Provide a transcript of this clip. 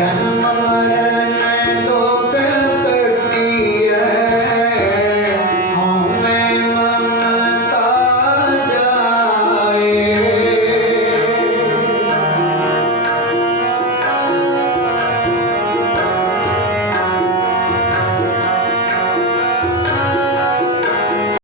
ஜனமர